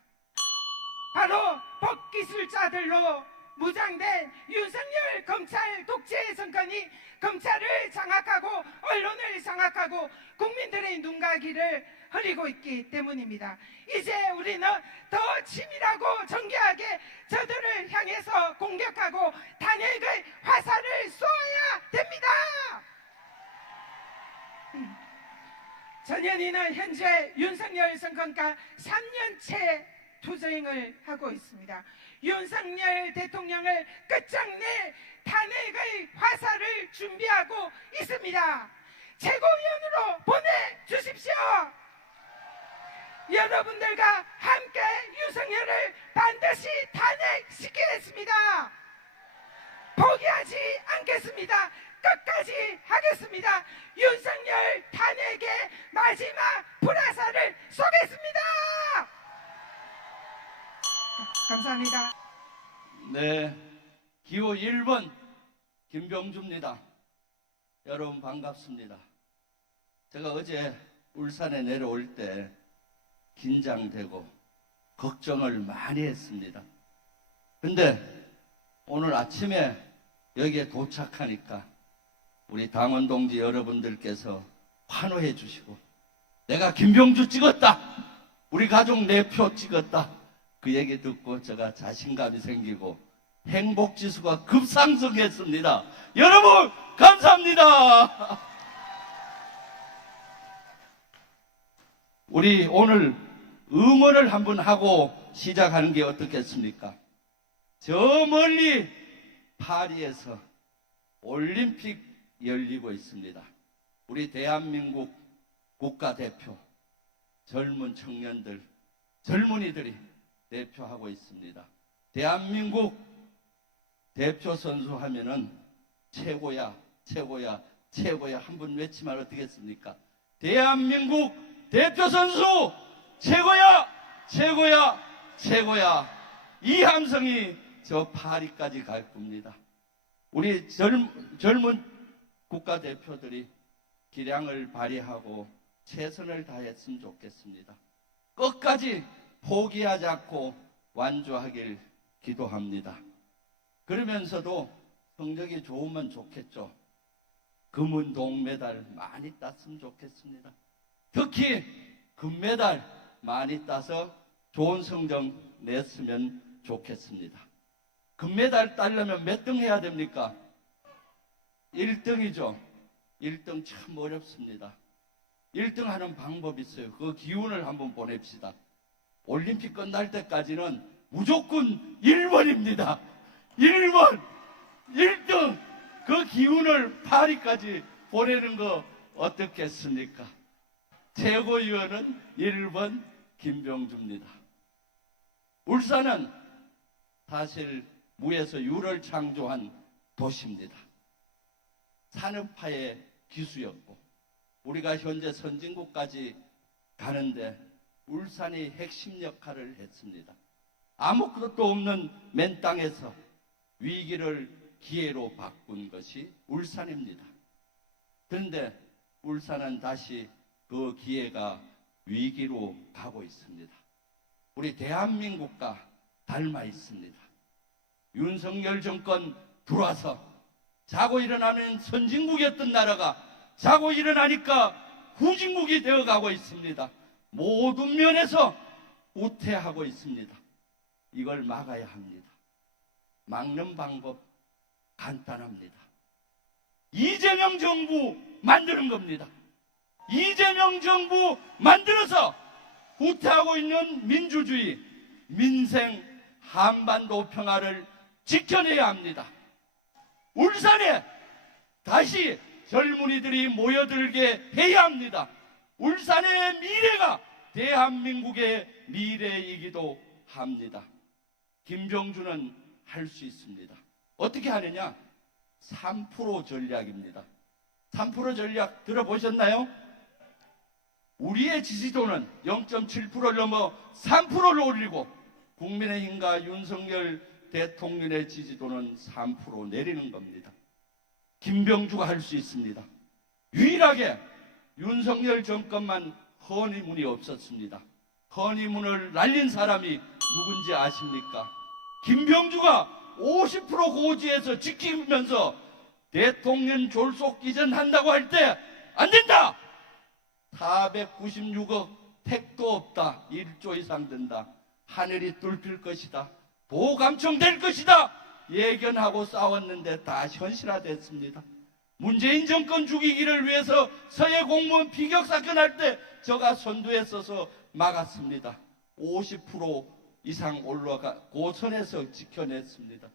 바로 법기술자들로 무장된 윤석열 검찰 독재 정권이 검찰을 장악하고 언론을 장악하고 국민들의 눈가기를 흐리고 있기 때문입니다. 이제 우리는 더 치밀하고 정교하게 저들을 향해서 공격하고 탄핵의 화살을 쏘아야 됩니다. 전현희는 현재 윤석열 정권과 3년째 투쟁을 하고 있습니다. 윤석열 대통령을 끝장낼 탄핵의 화살을 준비하고 있습니다. 최고위원으로 보내주십시오. 여러분들과 함께 윤석열을 반드시 탄핵시키겠습니다. 포기하지 않겠습니다. 끝까지 하겠습니다. 윤석열 탄핵의 마지막 불화살을 쏘겠습니다. 감사합니다. 네, 기호 1번 김병주입니다. 여러분 반갑습니다. 제가 어제 울산에 내려올 때 긴장되고 걱정을 많이 했습니다. 근데 오늘 아침에 여기에 도착하니까 우리 당원 동지 여러분들께서 환호해 주시고 내가 김병주 찍었다, 우리 가족 내 표 찍었다, 그 얘기 듣고 제가 자신감이 생기고 행복지수가 급상승했습니다. 여러분 감사합니다. 우리 오늘 응원을 한번 하고 시작하는 게 어떻겠습니까? 저 멀리 파리에서 올림픽 열리고 있습니다. 우리 대한민국 국가대표 젊은 청년들, 젊은이들이 대표하고 있습니다. 대한민국 대표 선수 하면은 최고야, 최고야, 최고야 한 번 외치면 어떻겠습니까? 대한민국 대표 선수 최고야, 최고야, 최고야. 이 함성이 저 파리까지 갈 겁니다. 우리 젊은 국가대표들이 기량을 발휘하고 최선을 다했으면 좋겠습니다. 끝까지 포기하지 않고 완주하길 기도합니다. 그러면서도 성적이 좋으면 좋겠죠. 금은 동메달 많이 땄으면 좋겠습니다. 특히 금메달 많이 따서 좋은 성적 냈으면 좋겠습니다. 금메달 따려면 몇 등 해야 됩니까? 1등이죠. 1등 참 어렵습니다. 1등 하는 방법이 있어요. 그 기운을 한번 보냅시다. 올림픽 끝날 때까지는 무조건 1번입니다. 1번, 1등, 그 기운을 파리까지 보내는 거 어떻겠습니까? 최고위원은 1번 김병주입니다. 울산은 사실 무에서 유를 창조한 도시입니다. 산업화의 기수였고 우리가 현재 선진국까지 가는데 울산이 핵심 역할을 했습니다. 아무것도 없는 맨 땅에서 위기를 기회로 바꾼 것이 울산입니다. 그런데 울산은 다시 그 기회가 위기로 가고 있습니다. 우리 대한민국과 닮아 있습니다. 윤석열 정권 들어와서 자고 일어나는 선진국이었던 나라가 자고 일어나니까 후진국이 되어가고 있습니다. 모든 면에서 우퇴하고 있습니다. 이걸 막아야 합니다. 막는 방법 간단합니다. 이재명 정부 만드는 겁니다. 이재명 정부 만들어서 후퇴하고 있는 민주주의, 민생, 한반도 평화를 지켜내야 합니다. 울산에 다시 젊은이들이 모여들게 해야 합니다. 울산의 미래가 대한민국의 미래이기도 합니다. 김병주는 할 수 있습니다. 어떻게 하느냐? 3% 전략입니다. 3% 전략 들어보셨나요? 우리의 지지도는 0.7%를 넘어 3%를 올리고 국민의힘과 윤석열 대통령의 지지도는 3% 내리는 겁니다. 김병주가 할 수 있습니다. 유일하게 윤석열 정권만 허니문이 없었습니다. 허니문을 날린 사람이 누군지 아십니까? 김병주가 50% 고지에서 지키면서 대통령 졸속 이전한다고 할 때 안 된다! 496억 택도 없다. 1조 이상 된다. 하늘이 뚫릴 것이다. 도감청될 것이다. 예견하고 싸웠는데 다 현실화됐습니다. 문재인 정권 죽이기를 위해서 서해 공무원 피격 사건 할 때 제가 선두에 서서 막았습니다. 50% 이상 올라가 고선에서 지켜냈습니다.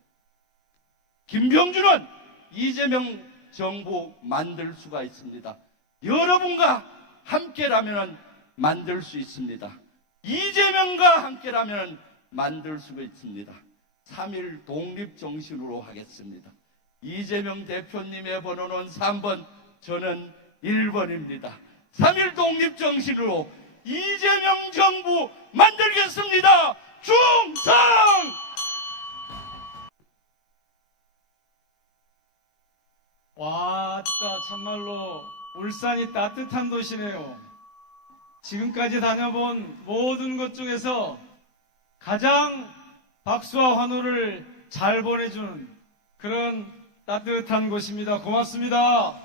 김병주는 이재명 정부 만들 수가 있습니다. 여러분과 함께라면 만들 수 있습니다. 이재명과 함께라면 만들 수가 있습니다. 3.1 독립정신으로 하겠습니다. 이재명 대표님의 번호는 3번, 저는 1번입니다. 3.1 독립정신으로 이재명 정부 만들겠습니다. 충성! 왔다, 참말로 울산이 따뜻한 도시네요. 지금까지 다녀본 모든 것 중에서 가장 박수와 환호를 잘 보내주는 그런 따뜻한 곳입니다. 고맙습니다.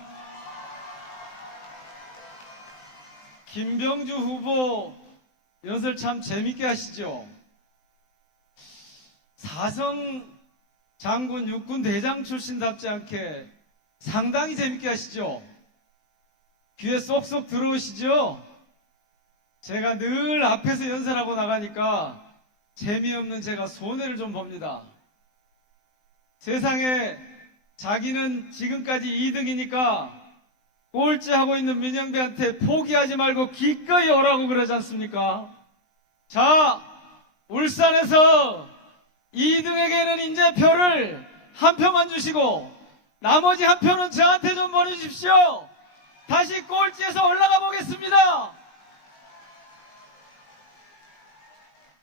김병주 후보 연설 참 재밌게 하시죠. 사성 장군 육군 대장 출신답지 않게 상당히 재밌게 하시죠. 귀에 쏙쏙 들어오시죠. 제가 늘 앞에서 연설하고 나가니까 재미없는 제가 손해를 좀 봅니다. 세상에 자기는 지금까지 2등이니까 꼴찌하고 있는 민영배한테 포기하지 말고 기꺼이 오라고 그러지 않습니까? 자, 울산에서 2등에게는 이제 표를 한 표만 주시고 나머지 한 표는 저한테 좀 보내주십시오. 다시 꼴찌에서 올라가 보겠습니다.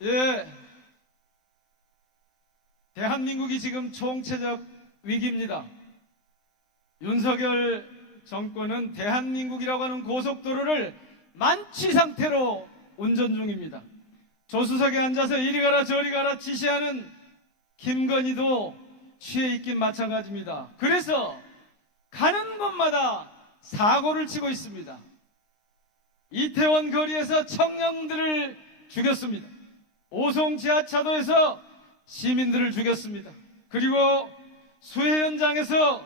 예, 대한민국이 지금 총체적 위기입니다. 윤석열 정권은 대한민국이라고 하는 고속도로를 만취 상태로 운전 중입니다. 조수석에 앉아서 이리 가라 저리 가라 지시하는 김건희도 취해 있긴 마찬가지입니다. 그래서 가는 곳마다 사고를 치고 있습니다. 이태원 거리에서 청년들을 죽였습니다. 오송 지하차도에서 시민들을 죽였습니다. 그리고 수해 현장에서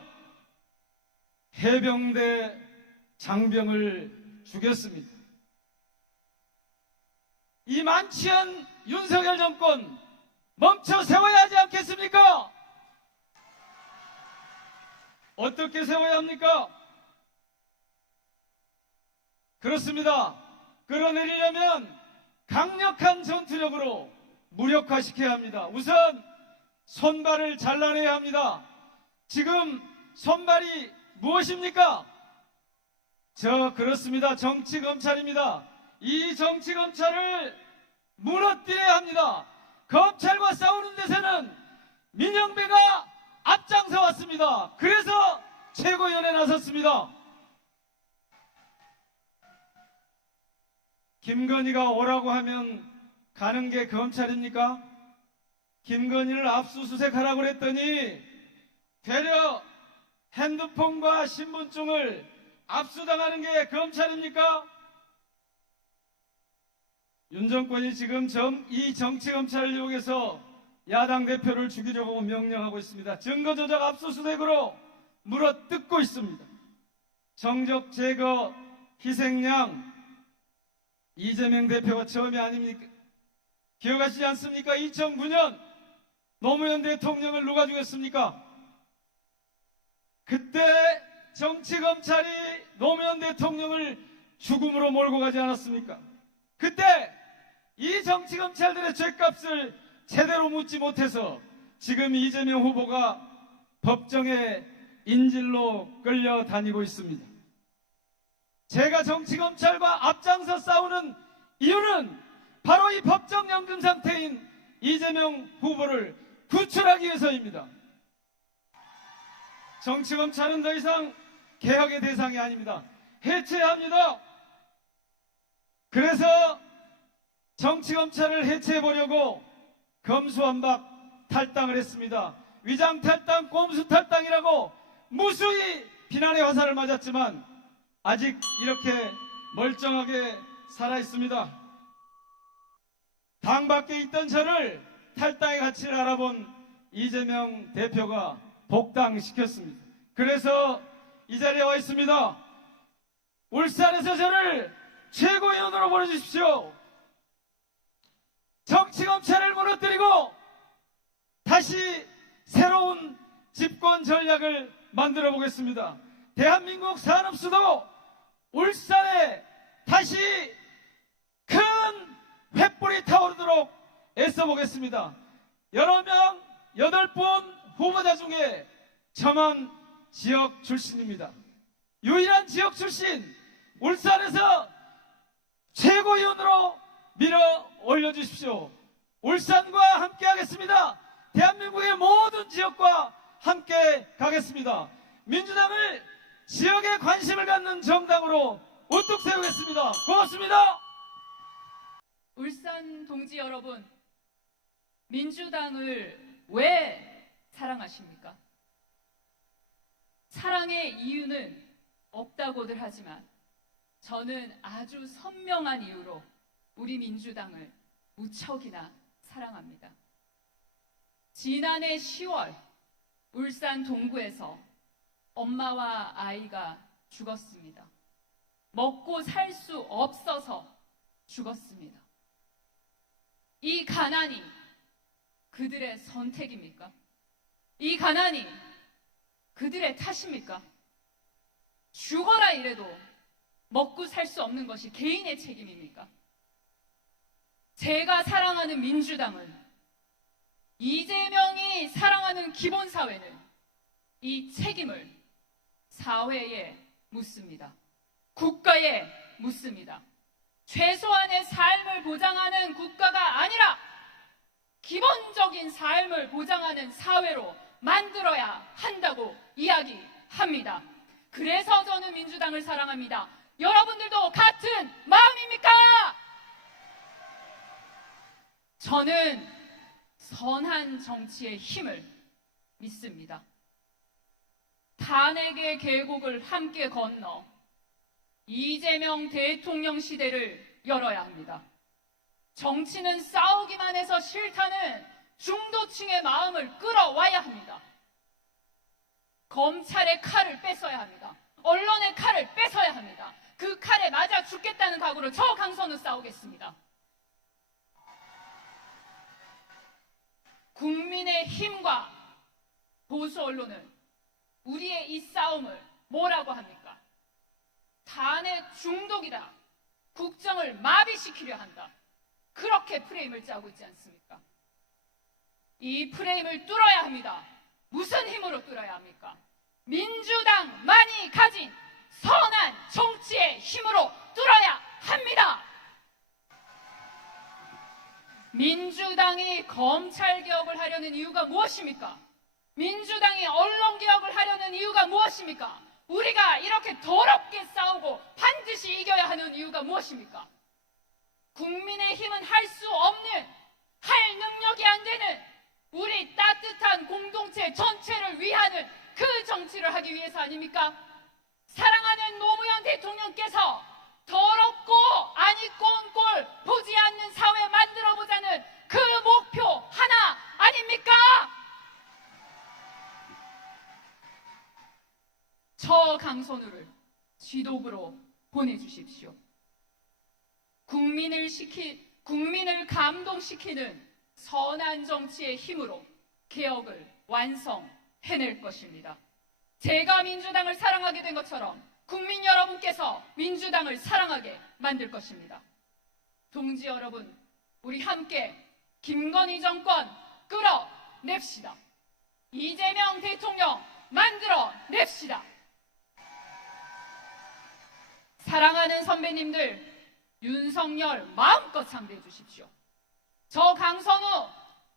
해병대 장병을 죽였습니다. 이 만취한 윤석열 정권 멈춰 세워야 하지 않겠습니까? 어떻게 세워야 합니까? 그렇습니다. 끌어내리려면 강력한 전투력으로 무력화시켜야 합니다. 우선 손발을 잘라내야 합니다. 지금 손발이 무엇입니까? 그렇습니다. 정치검찰입니다. 이 정치검찰을 무너뜨려야 합니다. 검찰과 싸우는 데서는 민영배가 앞장서 왔습니다. 그래서 최고위원회에 나섰습니다. 김건희가 오라고 하면 가는 게 검찰입니까? 김건희를 압수수색하라고 그랬더니 되려 핸드폰과 신분증을 압수당하는 게 검찰입니까? 윤 정권이 지금 이 정치검찰을 이용해서 야당 대표를 죽이려고 명령하고 있습니다. 증거조작 압수수색으로 물어뜯고 있습니다. 정적 제거 희생양 이재명 대표가 처음이 아닙니까? 기억하시지 않습니까? 2009년 노무현 대통령을 누가 죽였습니까? 그때 정치검찰이 노무현 대통령을 죽음으로 몰고 가지 않았습니까? 그때 이 정치검찰들의 죗값을 제대로 묻지 못해서 지금 이재명 후보가 법정에 인질로 끌려다니고 있습니다. 제가 정치검찰과 앞장서 싸우는 이유는 바로 이 법정연금 상태인 이재명 후보를 구출하기 위해서입니다. 정치검찰은 더 이상 개혁의 대상이 아닙니다. 해체해야 합니다. 그래서 정치검찰을 해체해보려고 검수완박 탈당을 했습니다. 위장 탈당, 꼼수 탈당이라고 무수히 비난의 화살을 맞았지만 아직 이렇게 멀쩡하게 살아있습니다. 당 밖에 있던 저를 탈당의 가치를 알아본 이재명 대표가 복당시켰습니다. 그래서 이 자리에 와 있습니다. 울산에서 저를 최고위원으로 보내주십시오. 정치검찰을 무너뜨리고 다시 새로운 집권 전략을 만들어 보겠습니다. 대한민국 산업수도 울산에 다시 큰 횃불이 타오르도록 애써보겠습니다. 여러 명, 8분 후보자 중에 저만 지역 출신입니다. 유일한 지역 출신, 울산에서 최고위원으로 밀어 올려주십시오. 울산과 함께 하겠습니다. 대한민국의 모든 지역과 함께 가겠습니다. 민주당을 지역에 관심을 갖는 정당으로 우뚝 세우겠습니다. 고맙습니다. 울산 동지 여러분, 민주당을 왜 사랑하십니까? 사랑의 이유는 없다고들 하지만 저는 아주 선명한 이유로 우리 민주당을 무척이나 사랑합니다. 지난해 10월 울산 동구에서 엄마와 아이가 죽었습니다. 먹고 살 수 없어서 죽었습니다. 이 가난이 그들의 선택입니까? 이 가난이 그들의 탓입니까? 죽어라 이래도 먹고 살 수 없는 것이 개인의 책임입니까? 제가 사랑하는 민주당은, 이재명이 사랑하는 기본사회는 이 책임을 사회에 묻습니다. 국가에 묻습니다. 최소한의 삶을 보장하는 국가가 아니라 기본적인 삶을 보장하는 사회로 만들어야 한다고 이야기합니다. 그래서 저는 민주당을 사랑합니다. 여러분들도 같은 마음입니까? 저는 선한 정치의 힘을 믿습니다. 탄핵의 계곡을 함께 건너 이재명 대통령 시대를 열어야 합니다. 정치는 싸우기만 해서 싫다는 중도층의 마음을 끌어와야 합니다. 검찰의 칼을 뺏어야 합니다. 언론의 칼을 뺏어야 합니다. 그 칼에 맞아 죽겠다는 각오로 저 강선우 싸우겠습니다. 국민의 힘과 보수 언론은 우리의 이 싸움을 뭐라고 합니까? 탄핵 중독이다. 국정을 마비시키려 한다. 그렇게 프레임을 짜고 있지 않습니까? 이 프레임을 뚫어야 합니다. 무슨 힘으로 뚫어야 합니까? 민주당만이 가진 선한 정치의 힘으로 뚫어야 합니다. 민주당이 검찰개혁을 하려는 이유가 무엇입니까? 민주당이 언론개혁을 하려는 이유가 무엇입니까? 우리가 이렇게 더럽게 싸우고 반드시 이겨야 하는 이유가 무엇입니까? 국민의힘은 할 수 없는, 할 능력이 안 되는 우리 따뜻한 공동체 전체를 위하는 그 정치를 하기 위해서 아닙니까? 사랑하는 노무현 대통령께서 더럽고 안 입고 온 꼴 보지 않는 사회 만들어보자는 그 목표 하나 아닙니까? 저 강선우를 지도부로 보내주십시오. 국민을 감동시키는 선한 정치의 힘으로 개혁을 완성해낼 것입니다. 제가 민주당을 사랑하게 된 것처럼 국민 여러분께서 민주당을 사랑하게 만들 것입니다. 동지 여러분, 우리 함께 김건희 정권 끌어냅시다. 이재명 대통령 만들어냅시다. 사랑하는 선배님들, 윤석열 마음껏 상대해 주십시오. 저 강선우,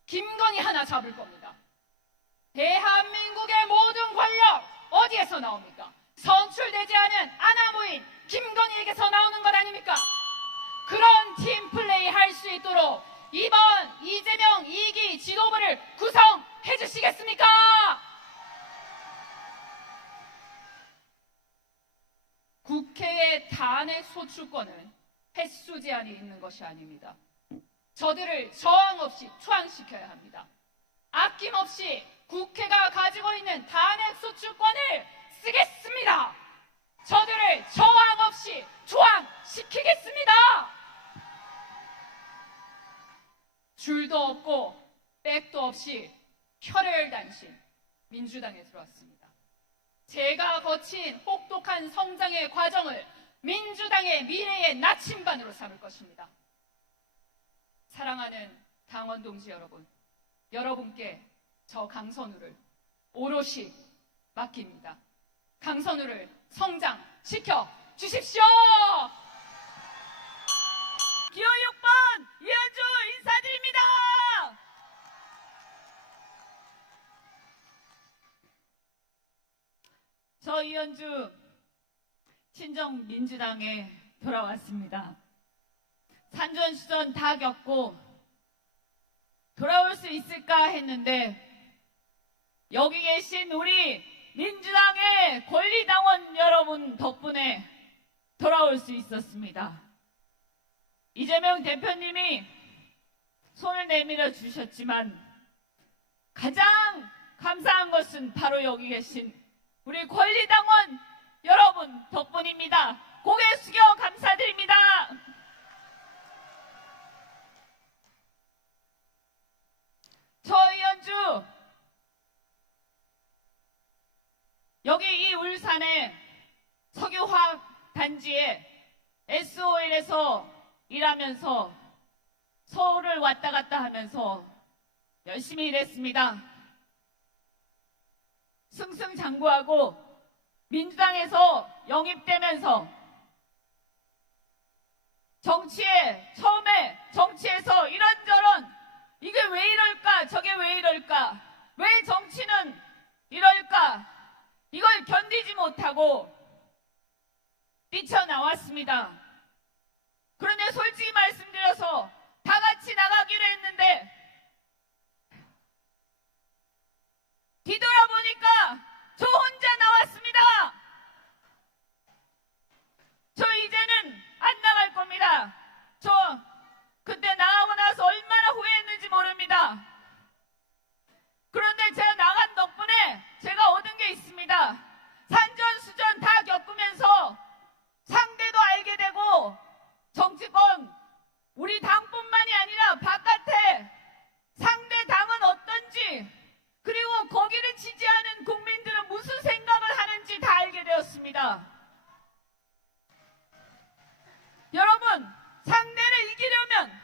김건희 하나 잡을 겁니다. 대한민국의 모든 권력 어디에서 나옵니까? 선출되지 않은 아나무인 김건희에게서 나오는 것 아닙니까? 그런 팀플레이 할 수 있도록 이번 이재명 2기 지도부를 구성해 주시겠습니까? 국회의 탄핵 소추권은 횟수 제한이 있는 것이 아닙니다. 저들을 저항 없이 초항시켜야 합니다. 아낌없이 국회가 가지고 있는 탄핵 소추권을 쓰겠습니다. 저들을 저항 없이 초항시키겠습니다. 줄도 없고 백도 없이 혈혈단신 민주당에 들어왔습니다. 제가 거친 혹독한 성장의 과정을 민주당의 미래의 나침반으로 삼을 것입니다. 사랑하는 당원 동지 여러분, 여러분께 저 강선우를 오롯이 맡깁니다. 강선우를 성장시켜 주십시오. 기호 6번 이현주 인사드립니다. 저 이현주 친정 민주당에 돌아왔습니다. 산전수전 다 겪고 돌아올 수 있을까 했는데 여기 계신 우리 민주당의 권리당원 여러분 덕분에 돌아올 수 있었습니다. 이재명 대표님이 손을 내밀어 주셨지만 가장 감사한 것은 바로 여기 계신 우리 권리당원 여러분 덕분입니다. 고개 숙여 감사드립니다. 저 이현주 여기 이 울산의 석유화학 단지에 SOL에서 일하면서 서울을 왔다 갔다 하면서 열심히 일했습니다. 승승장구하고 민주당에서 영입되면서 처음에 정치에서 이런저런 이게 왜 이럴까 저게 왜 이럴까 왜 정치는 이럴까 이걸 견디지 못하고 뛰쳐나왔습니다. 그런데 솔직히 말씀드려서 다 같이 나가기로 했는데 뒤돌아보니까 저 혼자 나왔습니다. 저 이제는 안 나갈 겁니다. 저 그때 나가고 나서 얼마나 후회했는지 모릅니다. 그런데 제가 나간 덕분에 제가 얻은 게 있습니다. 산전수전 다 겪으면서 상대도 알게 되고 정치권 우리 당뿐만이 아니라 바깥에 상대 당은 어떤지 그리고 거기를 지지하는 국민들은 무슨 생각을 하는지 다 알게 되었습니다. 여러분, 상대를 이기려면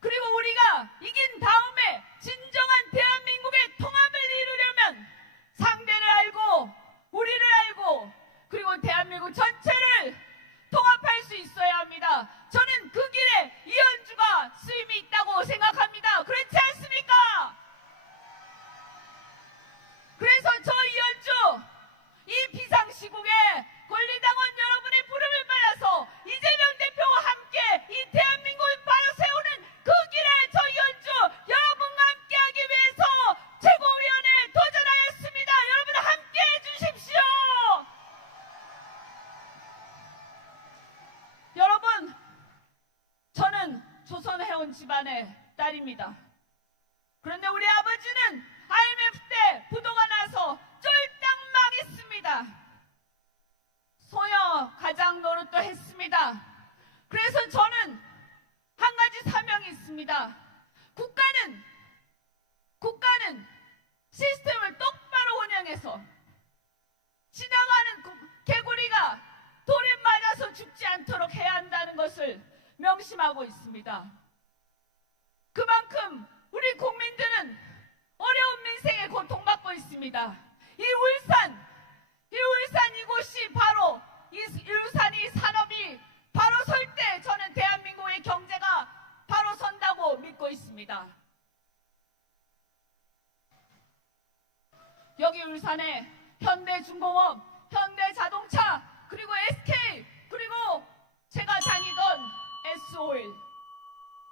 그리고 우리가 이긴 다음에 진정한 대한민국의 통합을 이루려면 상대를 알고 우리를 알고 그리고 대한민국 전체를 통합할 수 있어야 합니다. 저는 그 길에 이현주가 쓰임이 있다고 생각합니다. 그렇지 않습니까? 그래서 저 이현주 이 비상시국에 권리당원 여러분의 부름을 받아서 이재명 대표와 함께 이 대한민국을 바로 세우는 그 길에 저 이현주 여러분과 함께하기 위해서 최고위원회에 도전하였습니다. 여러분 함께해 주십시오. 여러분, 저는 조선해운 집안의 딸입니다. 그런데 우리 아버지는 IMF 때 부도가 나서 쫄딱 망했습니다. 소녀 가장 노릇도 했습니다. 그래서 저는 한 가지 사명이 않도록 해야 한다는 것을 명심하고 있습니다. 그만큼 우리 국민들은 어려운 민생에 고통받고 있습니다. 이 울산 이곳이 바로 이 울산이 산업이 바로 설 때 저는 대한민국의 경제가 바로 선다고 믿고 있습니다. 여기 울산에 현대중공업, 현대자동차, 그리고 SK, 그리고 제가 다니던 S-오일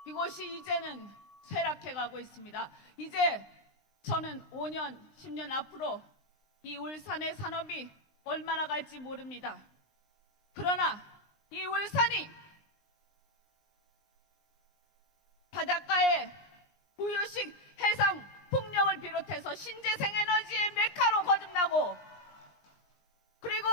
이곳이 이제는 쇠락해 가고 있습니다. 이제 저는 5년, 10년 앞으로 이 울산의 산업이 얼마나 갈지 모릅니다. 그러나 이 울산이 바닷가의 부유식 해상 풍력을 비롯해서 신재생 에너지의 메카로 거듭나고, 그리고